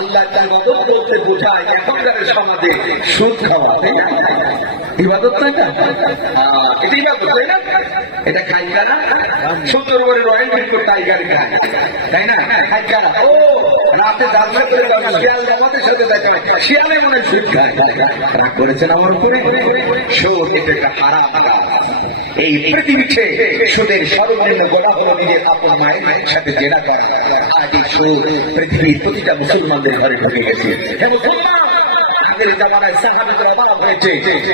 আল্লাহ ইবাদত বলতে বোঝায় এখনকার সমাজে সুদ খাওয়া, ইবাদত না এটা? এটা ইবাদত, তাই না? এটা খাই কারা? সুন্দর করে রয়েল টাইগার খায়, তাই না? খাই কারা? ও রাতে জানলা করে শিয়াল আমাদের সাথে দেখা হয়, শিয়ালে মনে সুদ খায়। রাগ করেছেন আমার উপরে? সুদ এটা একটা হারাম কাজ। এই পৃথিবীতে সুদের সর্বনিম্ন গোনা হলো নিজের আপন মায়ের সাথে জেনা করা। আজ এই সুদ পৃথিবীর প্রতিটা মুসলমানদের ঘরে ঢুকে গেছে। আগের জামানায় সাহাবীদের অভাব হয়েছে,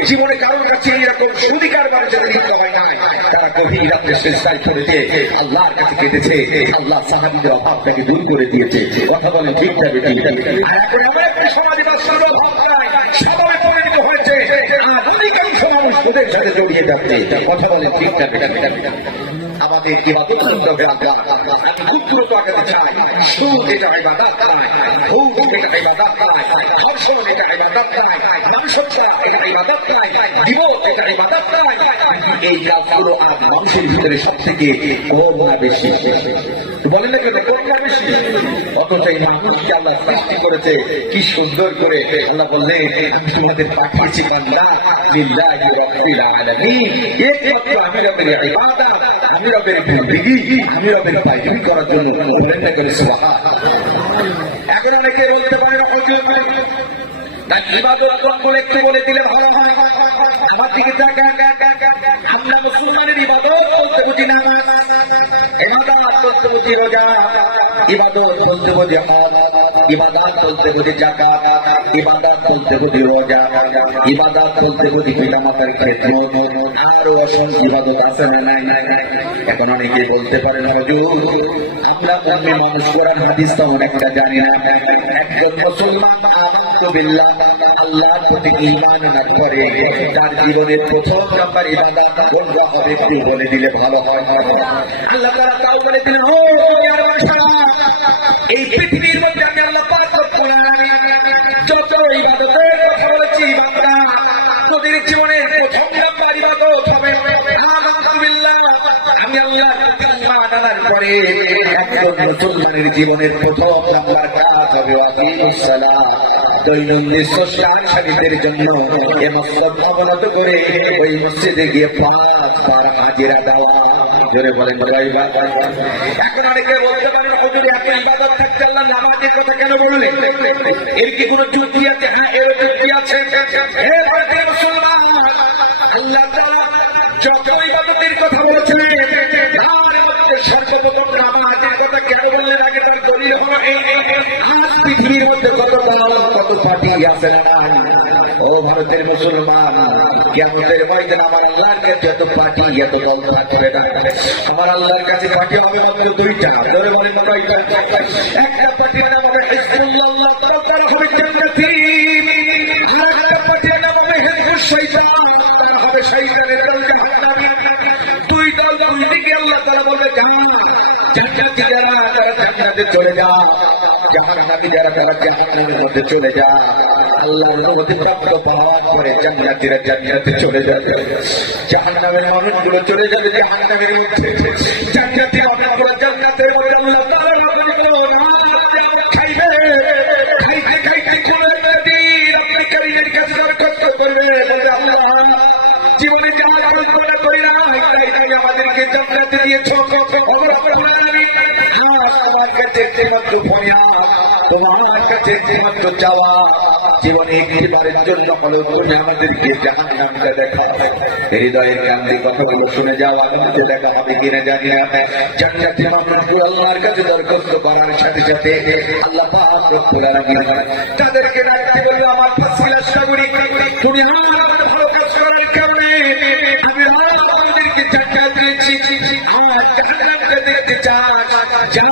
জীবনে কারোর কাছে এইরকম সুদি কারবার যাদের লিপ্ত হয় নাই, তারা গভীর রাত্রে সিজদায় পড়ে দিয়ে আল্লাহর কাছে কেঁদেছে। আল্লাহ সাহাবীদের অভাবটাকে দূর করে দিয়েছে। কথা বলেন ঠিক না বেঠিক? আর এখন এমন একটা সমাজে বাস্তব স্বভাবে পরিণত হয়েছে, অধিকাংশ মানুষ সুদের সাথে জড়িয়ে যাচ্ছে। কথা বলেন ঠিক না বেঠিক? আমাদের ইবাদত করতে হবে আল্লাহ। আমি খুব দ্রুত আগাতে চাই। সুদ এটা ইবাদত নয়, ঘুষ এটা ইবাদত নয়, ধর্ষণ এটা ইবাদত নয়, মানুষতা এটা ইবাদত নয়, বিবাদ এটা ইবাদত নয়। এই কাজগুলো আজ মানুষের ভিতরে সব থেকে কম না বেশি? বলেন না কেন কম না বেশি? অথচ এই মানুষকে আল্লাহ সৃষ্টি করেছে কি সুন্দর করে। আল্লাহ বললেন, আমি তোমাদের পাঠিয়েছি বান্দা লিল্লাহি রাব্বিল আলামিন, একমাত্র আমি রবের ইবাদত, আমি রবের বন্দেগী, আমি রবের পাইকারি করার জন্য। বলেন না কেন সুবহানাল্লাহ? এখন অনেকে বলতে পারে না হুজুর তাই ইবাদত বলে একটু বলে দিলে ভালো হয়। আমার দিকে তাকা, আমরা মুসলমানের ইবাদত বলতে বুঝি নামাজ, ইবাদত বলতে বুঝি রোজা, ইবাদত বলতে বুঝি হজ, ইবাদত বলতে বুঝি যাকাত, ইবাদত বলতে বুঝি রোজা, ইবাদত বলতে বুঝি পিতামাতার খেদমত, আর অসংখ্য ইবাদত আছে না নাই? এখন অনেকে বলতে পারেন হুজুর আমরা মুমিন মানুষ, কোরআন হাদিস তেমন একটা জানি না। একজন মুসলমান আমানতু বিল্লাহ, আল্লাহর প্রতি ঈমান না করে তার জীবনের প্রথম নাম্বার ইবাদত কোনটা হবে একটু বলে দিলে ভালো হয়। আল্লাহ তাআলা তাও বলে দিলেন, ও দুনিয়ার বাদশা, এই পৃথিবীর মধ্যে আমি আল্লাহ পাক রব্বুল আলামিন যত ইবাদতের কথা বলেছি বান্দা, তোদের জীবনের প্রথম নাম্বার ইবাদত হবে আমানতু বিল্লাহ, আমি আল্লাহর প্রতি ঈমান আনার পরে একজন মুসলমানের জীবনের প্রথম নাম্বার কাজ হবে ওয়াকিমুস সালাত, দৈনন্দিন সালাতের জন্য এ মসজিদ অবনত করে ওই মসজিদে গিয়ে 5 বার হাজিরা দেওয়া। জোরে বলেন ভাইবা। এখন অনেকে বলতে পারেন হুজুর এত ইবাদত থাকতে আল্লাহ নামাজের কথা কেন বললেন? এর কি কোনো যুক্তি আছে? হ্যাঁ, এর যুক্তি আছে। হে ভারতের মুসলমান, আল্লাহ তাআলা যত ইবাদতের কথা বলেছেন তার মধ্যে সর্বপ্রথম নামাজের কথা কেন বললেন? আগে তার দলিল হলো এই আজ পৃথিবীর মধ্যে কত পার্টি আছে না? ও ভারতের মুসলমান, কিয়ামতের ময়দানে আমার আল্লাহর কাছে এত পার্টি এত দল থাকবে না। আমার আল্লাহর কাছে পার্টি হবে মাত্র 2টা। ধরে বলেন কয়টা? একটা পার্টির নাম হবে হিজবুল্লাহ, তারা হবে জান্নাতি। আরেকটা পার্টির নাম হবে হিজবুশ শাইতান, তারা হবে শয়তানের দল, জাহান্নামী। 2 দল, 2 দিকে আল্লাহ তাআলা বলবে জান্নাতি যারা তারা জান্নাতে চলে যা, জাহান্নামী যারা তারা জাহান্নামের মধ্যে চলে যা। আল্লাহর অনুমতি প্রাপ্ত পাওয়ার পরে জান্নাতীরা জান্নাতে চলে যাবে, জাহান্নামের মানুষগুলো চলে যাবে জাহান্নামের মধ্যে। জান্নাতী মানুষগুলো জান্নাতের মধ্যে আল্লাহ তাআলার অনুমতিগুলো না খাইবে, খাইতে খাইতে কোন নদীর আপনি কারীর কাছে দরখাস্ত করবে, আল্লাহ জীবনে যা কল্পনা করি না তাই তুমি আমাদেরকে জান্নাতে দিয়েছো। তোমার কাছে একমাত্র ফরিয়াদ, তোমার কাছে একমাত্র চাওয়া, জীবনে একটিবারের জন্য হলেও তুমি আমাদেরকে জাহান্নামটা দেখাও। হৃদয়ের কান্দি কথাগুলো শুনে যাও, আগামীতে দেখা হবে কিনা জানি না। জান্নাতের মানুষগুলো আল্লাহর কাছে দরখাস্ত করার সাথে সাথে আল্লাহ পাক রব্বুল আলামিন তাদেরকে ডাকতে বলল, আমার ফাসিলাত সাগরী তুমি আমার ভালো কাজ করার কারণে আমি আপনাদেরকে জান্নাত দিয়েছি, আর জাহান্নামটা দেখতে চাই, যা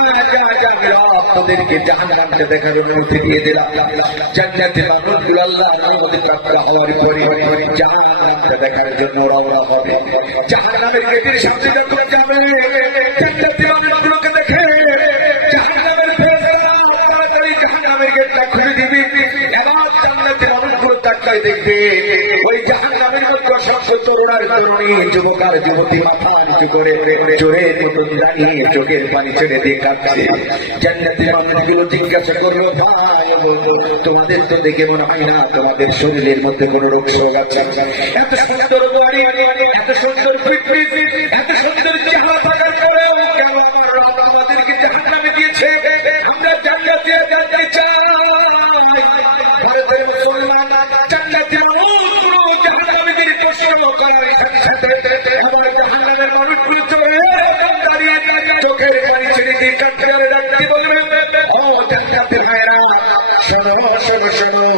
আপনাদেরকে জাহান্নামটা দেখার অনুমতি দিয়ে দিলাম। জান্নাতের মানুষগুলো আল্লাহর অনুমতি প্রাপ্ত হওয়ার পরে জাহান্নামটা দেখার জন্য রওনা হবে। জাহান্নামের গেটের সামনে যখন যাবে, জান্নাতের মানুষগুলোকে দেখে জাহান্নামের ফেরেশতারা তাড়াতাড়ি জাহান্নামের গেটটা খুলে দিবে। এবার জান্নাতের মানুষগুলো তাকায় দেখবে ওই জাহান্নামের মধ্যে অসংখ্য তরুণার তরুণী, যুবকার যুবতী মাথা নিচু করে চোরের মতো দাঁড়িয়ে চোখের পানি ছেড়ে দিয়ে কাঁদছে। জান্নাতের মানুষগুলো জিজ্ঞাসা করলো, ভাই তোমাদের তো দেখে মনে হয় না তোমাদের শরীরের মধ্যে কোনো রোগ শোক আছে? এত সুন্দর বাড়ি, এত সুন্দর ফিটনেস, এত সুন্দর চেহারা থাকার পরেও কেন আমার রব আমাদেরকে জাহান্নামে দিয়েছে? আমরা জান্নাতে যেতে চাই। ভারতের মুসলমান জান্নাতের মানুষগুলো জাহান্নামীদের প্রশ্ন করার সাথে সাথে আমার জাহান্নামের মানুষগুলো দাঁড়িয়ে চোখের পানি ছেড়ে দিয়ে কাঁদতে ডাকতে বলবেন, ও জান্নাতের ভাইরা, শোনো শোনো শোনো,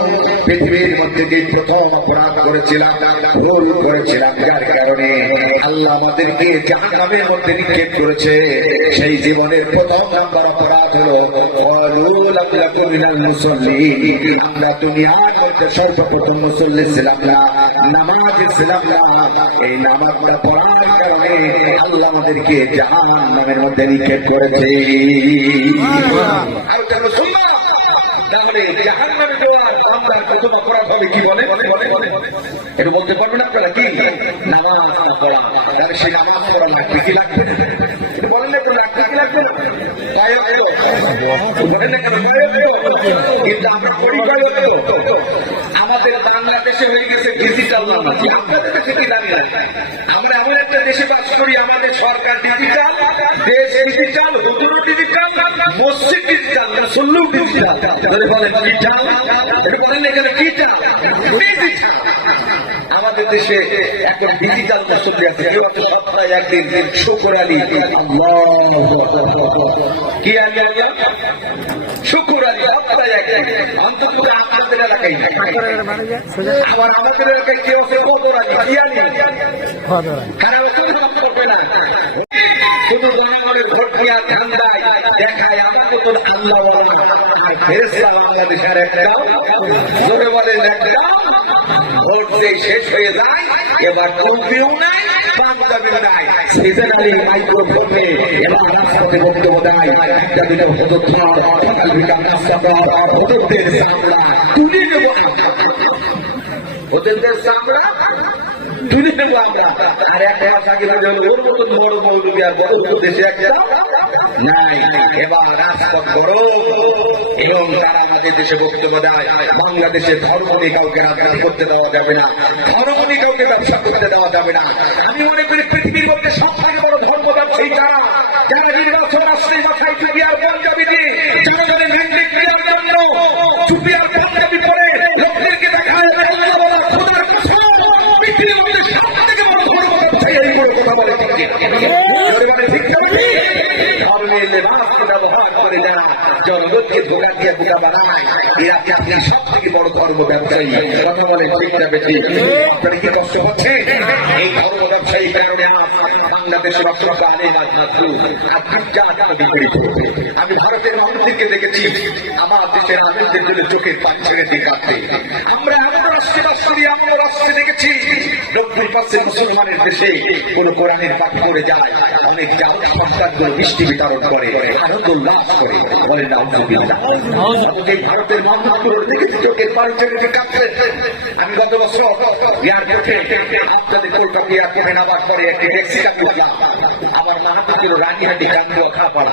পৃথিবীর মধ্যে যে প্রথম অপরাধ করেছিলাম, ভুল করেছিলাম, যার কারণে আল্লাহ আমাদেরকে জাহান্নামের মধ্যে নিক্ষেপ করেছে, সেই জীবনের প্রথম নাম্বার অপরাধ হলো আমরা দুনিয়ার মধ্যে সর্বপ্রথম মুসল্লি ছিলাম না, নামাজি ছিলাম না। এই নামাজটা পড়ার কারণে আল্লাহ আমাদেরকে জাহান্নামের মধ্যে নিক্ষেপ করেছে। তাহলে জাহান্নামে যাওয়ার বান্দার প্রথম অপরাধ হবে কি বলে? এটা বলতে পারবেন আপনারা? কি? নামাজ না পড়া। তাহলে সেই নামাজ পড়া লাগবে কি লাগবে? এটা বলেন না, লাগবে কি লাগবে না? কিন্তু আমরা পড়ি আমাদের বাংলাদেশে হয়ে গেছে ডিজিটাল নামাজ। আপনাদের কাছে কি লাগে? আমরা এমন একটা দেশে বাস করি, আমাদের সরকার ডিজিটাল, দেশ ডিজিটাল, হুজুর ডিজিটাল, মসজিদ ডিজিটাল, সল্লু ডিজিটাল। বলেন ডিজিটাল, এটা বলেন এখানে ডিজিটাল। আমাদের দেশে এখন ডিজিটাল মুসল্লি আছে, কেউ আছে সপ্তাহে একদিন শুকর আলী, কি আলী? শুকুর আলী সপ্তাহে একদিন, অন্তত আমাদের এলাকায় না। আবার আমাদের এলাকায় কেউ আছে কবর আলী, কি আলী? খারাপ করবে না, শুধু জনগণের ভোট নিয়ে ঠান্ডায় দেখায় আমাকে তো আল্লাহ আর ফেরেশতা বাংলাদেশের একটাও জোরে বলেন একটাও ভোট দিয়ে শেষ হয়ে যায়। এবার কমপিও নাই, পাঞ্জাবিও নাই, সিজনালি মাইক্রোফোনে এবার রাস্তাতে বক্তব্য দেয়। একটা দিনের হতোদ্ধার, সকাল বিকাল রাস্তাঘাট, হতোদের চামড়া তুলে নেব, হতোদের চামড়া তুলে নেবো আমরা। আর এক মাস আগে ওর মতন বড় মৌলবী আর বড় দেশে একটা নাই। এবার রাজপথ বড়, এবং তারা আমাদের দেশে বক্তব্য দেয়, বাংলাদেশে ধর্ম নিয়ে কাউকে রাজনীতি করতে দেওয়া যাবে না, ধর্ম নিয়ে কাউকে ব্যবসা করতে দেওয়া যাবে না। আমি মনে করি পৃথিবীর মধ্যে সব থেকে বড় ধর্ম ব্যবসায়ী তারা, যারা নির্বাচন আসলে মাথায় চুপি আর পঞ্জাবি দিয়ে জনগণের ম্যান্ডেট নেওয়ার জন্য চুপি আর পঞ্জাবি পরে লোকদেরকে দেখায় পৃথিবীর মধ্যে সব থেকে বড় ধর্ম ব্যবসায়ী এই বড় কথা বলে। ঠিক ব্যবহার করে যারা জনগণকে ধোকা দিয়ে বোকা বানায়, এরা পৃথিবীর সব থেকে বড় ধর্ম ব্যবসায়ী। কথা বলে ঠিকটা বেশি আপনার কি কষ্ট হচ্ছে? এই ধর্ম ব্যবসায়ী কারণে বাংলাদেশের অসংখ্য আলেম বিপরীত। আমি ভারতের মানুষদেরকে দেখেছি আমার দেশের আলেমদের জন্য চোখের পানি ছেড়ে দিয়ে কাঁদতে। আমরা এমন রাষ্ট্রে বাস করি, এমন রাষ্ট্রে দেখেছি 90% মুসলমানের দেশে কোন কোরআনের পাঠ করে যায়, অনেক জাতীয় সন্তানগুলো মিষ্টি বিতরণ করে, আনন্দ উল্লাস করে, বলে নাউজুবিল্লাহ। ভারতের মানুষগুলো দেখেছি চোখের পানি ছেড়ে দিয়ে কাঁদতে। আমি গত বছর এয়ারপোর্টে আপনাদের কলকাতা এয়ারপোর্টে নামার পরে একটি ট্যাক্সিটা করলাম। আমার মাহাতো ছিল রানীহাটি গান্ধী খাপাড়া।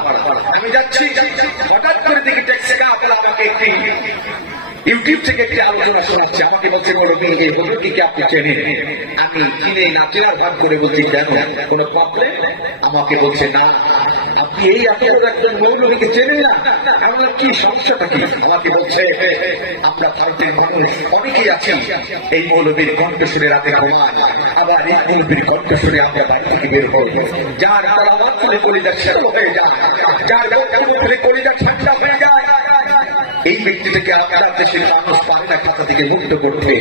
আমি যাচ্ছি, হঠাৎ করে দেখি ট্যাক্সিটা আমাকে একটি ইউটিউব থেকে একটি আলোচনা শোনাচ্ছে। আমাকে বলছে এই হুজুরটিকে আপনি চেনেন? আমি চিনে না চেনার ভাগ করে বলছি কেন, কোন প্রবলেম? আমাকে বলছে না, আপনি এই আপনার একজন মৌলবীকে চেনেন না, আমার কি সমস্যাটা কি? আমাকে বলছে আমরা ভারতের মানুষ অনেকেই আছি এই মৌলবীর কণ্ঠস্বরে রাতে ঘুমান, আবার এই মৌলবীর কণ্ঠস্বরে আমরা বাড়ি থেকে বের হই, যার তালাবাদ করে কলিজা সেদ্ধ হয়ে যায়, যার বক্তব্য কলিজা ঠান্ডা হয়ে যায়। এই ব্যক্তিটাকে আপনার দেশের মানুষ পারে না খাতা থেকে মুক্ত করতে।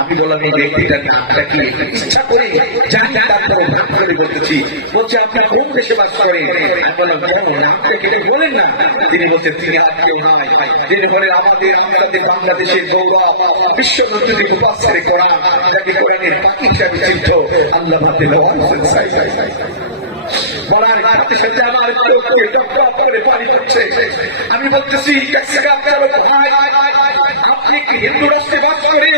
আমি বললাম এই ব্যক্তিটার নামটা কি? ইচ্ছা করে জানি তারপরে ভাগ করে বলতেছি। বলছে আপনার কোন দেশে বাস করেন? আমি বললাম নামটা কেটে বলেন না। তিনি বলছেন তিনি আর কেউ নয়, তিনি বলেন আমাদের বাংলাদেশের গৌরব, বিশ্ব নজরুল মুফাসসির কোরআন, যাকে কোরআনের পাখি হিসাবে চিহ্নিত আল্লাহ বলার সাথে আমার করে পানি পড়ছে। আমি বলতেছি ভাই, আপনি কি হিন্দু রাষ্ট্রে বাস করে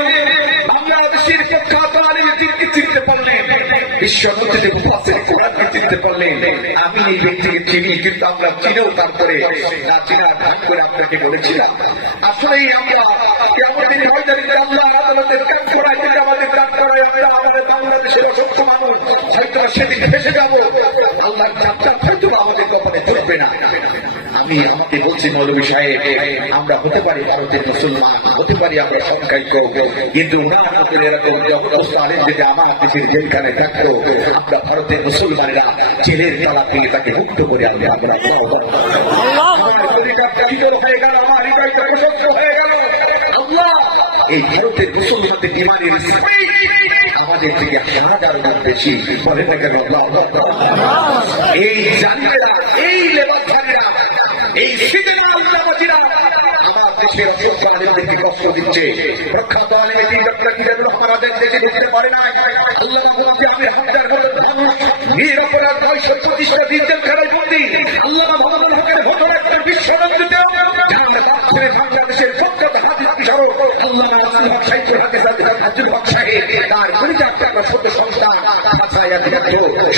বাংলাদেশের প্রখ্যাত আলেমকে চিনতে পারলেন বিশ্ব নদীতে মুফাসসির কোরআনকে চিনতে পারলেন। আমি এই ব্যক্তিকে চিনি, কিন্তু আমরা চিনেও তারপরে না চিনা ভাগ করে আপনাকে বলেছিলাম। আসলেই আমরা কিয়ামতের ময়দানে আল্লাহ আদালতের কাজ করায়, যেটা আমাদের কাজ করায়, আমরা আমাদের বাংলাদেশের অসংখ্য মানুষ হয়তো সেদিন ফেসে যাব। আল্লাহর চাপটা হয়তো আমাদের কপালে ধরবে না। আমি আমাকে বলছি মৌলভী সাহেব, আমরা হতে পারি ভারতের মুসলমান, হতে পারি আমরা সংখ্যায় কম, কিন্তু ওনার মতন এরকম জবরদস্ত আলেম যদি আমার দেশের জেলখানে থাকতো, আমরা ভারতের মুসলমানেরা জেলের তালা থেকে তাকে মুক্ত করে আনতে আমরা হয়ে গেল, আমার হৃদয়টা প্রশস্ত হয়ে গেল। আল্লাহ এই ভারতের মুসলমানদের ইমানের আমাদের থেকে হাজার গুণ বেশি বলে না কেন? এই জানিয়েরা, এই লেবাসধারীরা, এই সিজনাল নামাজিরা আমার দেশের অসংখ্য আলেমদেরকে কষ্ট দিচ্ছে। প্রখ্যাত আলেম এই ডক্টর কিরানুল হক আমাদের দেশে ঢুকতে পারে না। আল্লাহ আমি হাজার মতো মানুষ নিরপরাধ 925টা দিন জেলখানায় বন্দী। আল্লাহ মোহাম্মদ হকের ঘটনা একটা বিশ্বনন্দিত বাংলাদেশের প্রখ্যাত হাদিস বিশারদ আল্লাহ আব্দুল হক সাহিত্যের হাদিস আব্দুল হক সাহেব তার 50 শত সন্তান বাছাইয়া দিত।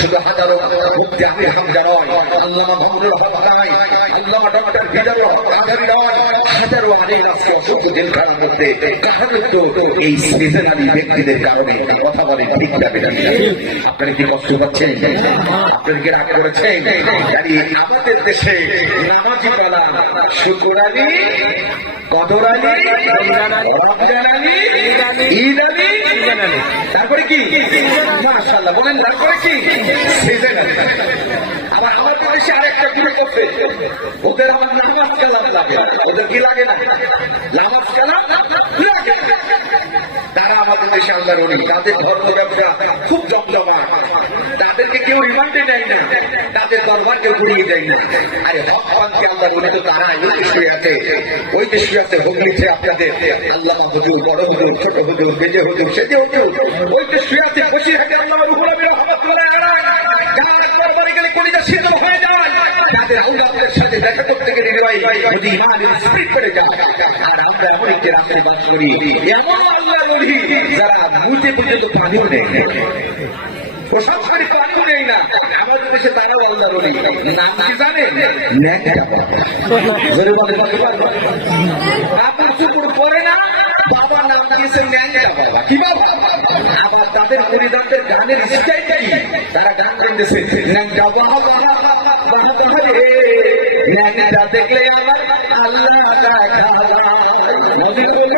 শুধু হাজারো মুফতি আমির হামজা নয়, আল্লাহ মোহাম্মদুল হক নাই, আল্লাহ ডক্টর বিদারুল হক আধারি নয়, হাজারো আলেম আজকে অসংখ্য জেলখানার মধ্যে কাহারুদ্ধ এই সিজনালি ব্যক্তিদের কারণে। কথা বলে ঠিক যাবে না? আপনারা কি কষ্ট পাচ্ছেন? আপনারা কি রাগ করেছেন? আমাদের দেশে নামাজি পালা শুকুর আলী, কদর আলী, রমজান আলী, ঈদ আলী, তারপরে কি মাশাআল্লাহ বলেন, তারপরে কি সিজন আলী। আবার আমাদের দেশে আরেকটা গ্রুপ আছে, ওদের আমার নামাজ কালাম লাগে, ওদের কি লাগে না? নামাজ কালাম লাগে। তারা আমাদের দেশে আল্লাহর ওলি, তাদের ধর্ম ব্যবসা খুব জমজমাট, তাদেরকে কেউ রিমান্ডে নেয় না, তাদের দরবার কেউ ঘুরিয়ে দেয় না। আরে হকপানকে আল্লাহর ওলি তো তারা ওই যে শুয়ে আছে, ওই যে শুয়ে আছে হুগলিতে আপনাদের আল্লামা হুজুর, বড় হুজুর, ছোট হুজুর, বেজে হুজুর, সেজে হুজুর, ওই যে শুয়ে আছে বসিরহাটে আল্লামা রুহুল আমিন রহমাতুল্লাহ আলাইহি, যার দরবারে গেলে কলিজা শীতল হয়ে যায়, তাদের আল্লাহর সাথে দেখা করতে গেলে হৃদয় যদি ইমান স্পিরিট করে যায়। আর আমরা এমন একটি রাস্তায় বাস করি, এমন আল্লাহর ওলি যারা মুখে পর্যন্ত পানিও নেই, প্রশাস করি পানিও নেই না। আমাদের দেশে তারাও আল্লাহর ওলি, নাম কি জানেন? কাপড় চুপড় পরে না, বাবা নাম দিয়েছে ন্যাংটা বাবা। কি বাবা? আবার তাদের পরিবারদের গানের স্টাইলটা কি? তারা গান করতেছে ন্যাংটা বাবা বাবা রে, ন্যাংটা দেখলে আমার আল্লাহ